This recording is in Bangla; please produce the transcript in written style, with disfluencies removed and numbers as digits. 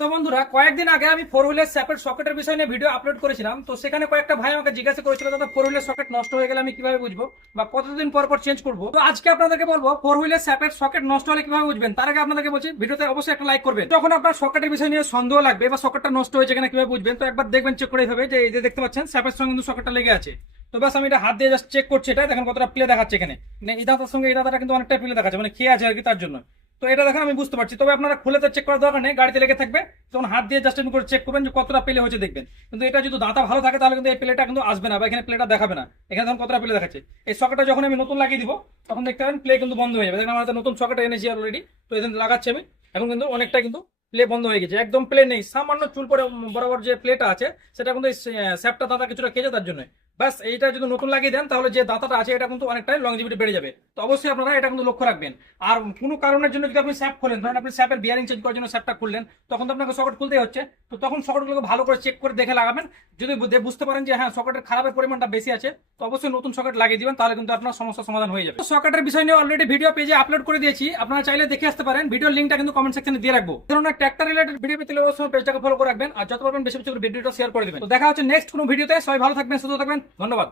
তো বন্ধুরা, কয়েকদিন আগে আমি ফোর হুইলার স্যাপের সকেটের বিষয় নিয়ে ভিডিও আপলোড করেছিলাম। তো সেখানে কয়েকটা ভাই আমাকে জিজ্ঞাসা করেছিল, দাদা ফোর হুইলার সকেট নষ্ট হয়ে গেলে আমি কিভাবে বুঝবো বা কতদিন পর পর চেঞ্জ করবো। তো আজকে আপনাদেরকে বলবো ফোর হুইলার স্যাপের সকেট নষ্ট হলে কিভাবে বুঝবেন। তার আগে আপনাদেরকে বলছি, ভিডিওতে অবশ্যই একটা লাইক করবেন। যখন আপনার সকেটের বিষয় নিয়ে সন্দেহ লাগবে বা সকেটটা নষ্ট হয়েছে কিনা কিভাবে বুঝবেন, তো একবার দেখবেন, চেক করে হবে যে এই যে দেখতে পাচ্ছেন স্যাপের সঙ্গে কিন্তু সকেটটা লেগে আছে। তো ব্যাস আমি এটা হাত দিয়ে জাস্ট চেক করছি, এটা দেখেন কতটা প্লে দেখাচ্ছে এখানে। মানে এই দাঁতার সঙ্গে এই দাঁতাটা কিন্তু অনেকটা প্লে দেখাচ্ছে, মানে খেয়ে আছে আর কি, তার জন্য। তো এটা দেখেন আমি বুঝতে পারছি। তবে আপনারা খুলে তো চেক করার দরকার নেই, গাড়িতে লেগে থাকবে, তখন হাত দিয়ে জাস্ট করে চেক করবেন যে কতটা প্লে হচ্ছে দেখবেন। কিন্তু এটা যদি দাঁতা ভালো থাকে তাহলে কিন্তু এই প্লেটা কিন্তু আসবে না বা এখানে প্লেটা দেখাবে না। এখানে তখন কতটা প্লে দেখাচ্ছে। এই সকেটটা যখন আমি নতুন লাগিয়ে দিব তখন দেখতে পাবেন প্লে কিন্তু বন্ধ হয়ে যাবে। দেখেন আমার হাতে নতুন সকেট এনেছি অলরেডি, তো এখানে লাগাচ্ছি আমি। এখন কিন্তু অনেকটা কিন্তু প্লে বন্ধ হয়ে গেছে, একদম প্লে নেই, সামান্য চুল পরে বরাবর যে প্লেটা আছে সেটা কিন্তু এই স্যাপটা দাঁতা কিছুটা কেজে, তার জন্য। ব্যাস এইটা যদি নতুন লাগিয়ে দেন তাহলে যে দাঁতাটা আছে এটা কিন্তু অনেকটাই লংজিভিটি বেড়ে যাবে। তো অবশ্যই আপনারা এটা কিন্তু লক্ষ্য রাখবেন। আর কোনো কারণের জন্য যদি আপনি স্যাপ খোলেন, ধরেন আপনি স্যাপের বিয়ারিং চেঞ্জ করার জন্য স্যাপটা খুললেন, তখন তো আপনাকে সকেট খুলতেই হচ্ছে। তো তখন সকেটগুলোকে ভালো করে চেক করে দেখে লাগাবেন। যদি বুঝতে পারেন যে হ্যাঁ সকেটের খারাপের পরিমাণটা বেশি আছে, তো অবশ্যই নতুন সকেট লাগিয়ে দিবেন, তাহলে কিন্তু আপনার সমস্যার সমাধান হয়ে যাবে। সকেটের বিষয় নিয়ে অলরেডি ভিডিও পেজে আপলোড করে দিয়েছি, আপনারা চাইলে দেখে আসতে পারেন। ভিডিওর লিঙ্কটা কিন্তু কমেন্ট সেকশনে দিয়ে রাখবো। এই ধরনের ট্র্যাক্টর রিলেটেড ভিডিও পেতে অবশ্যই পেজটাকে ফলো করে রাখবেন, আর যত পারবেন বেশি বেশি করে ভিডিওটা শেয়ার করে দিবেন। তো দেখা হচ্ছে নেক্সট কোনো ভিডিওতে। সবাই ভালো থাকবেন, সুস্থ থাকবেন, ধন্যবাদ।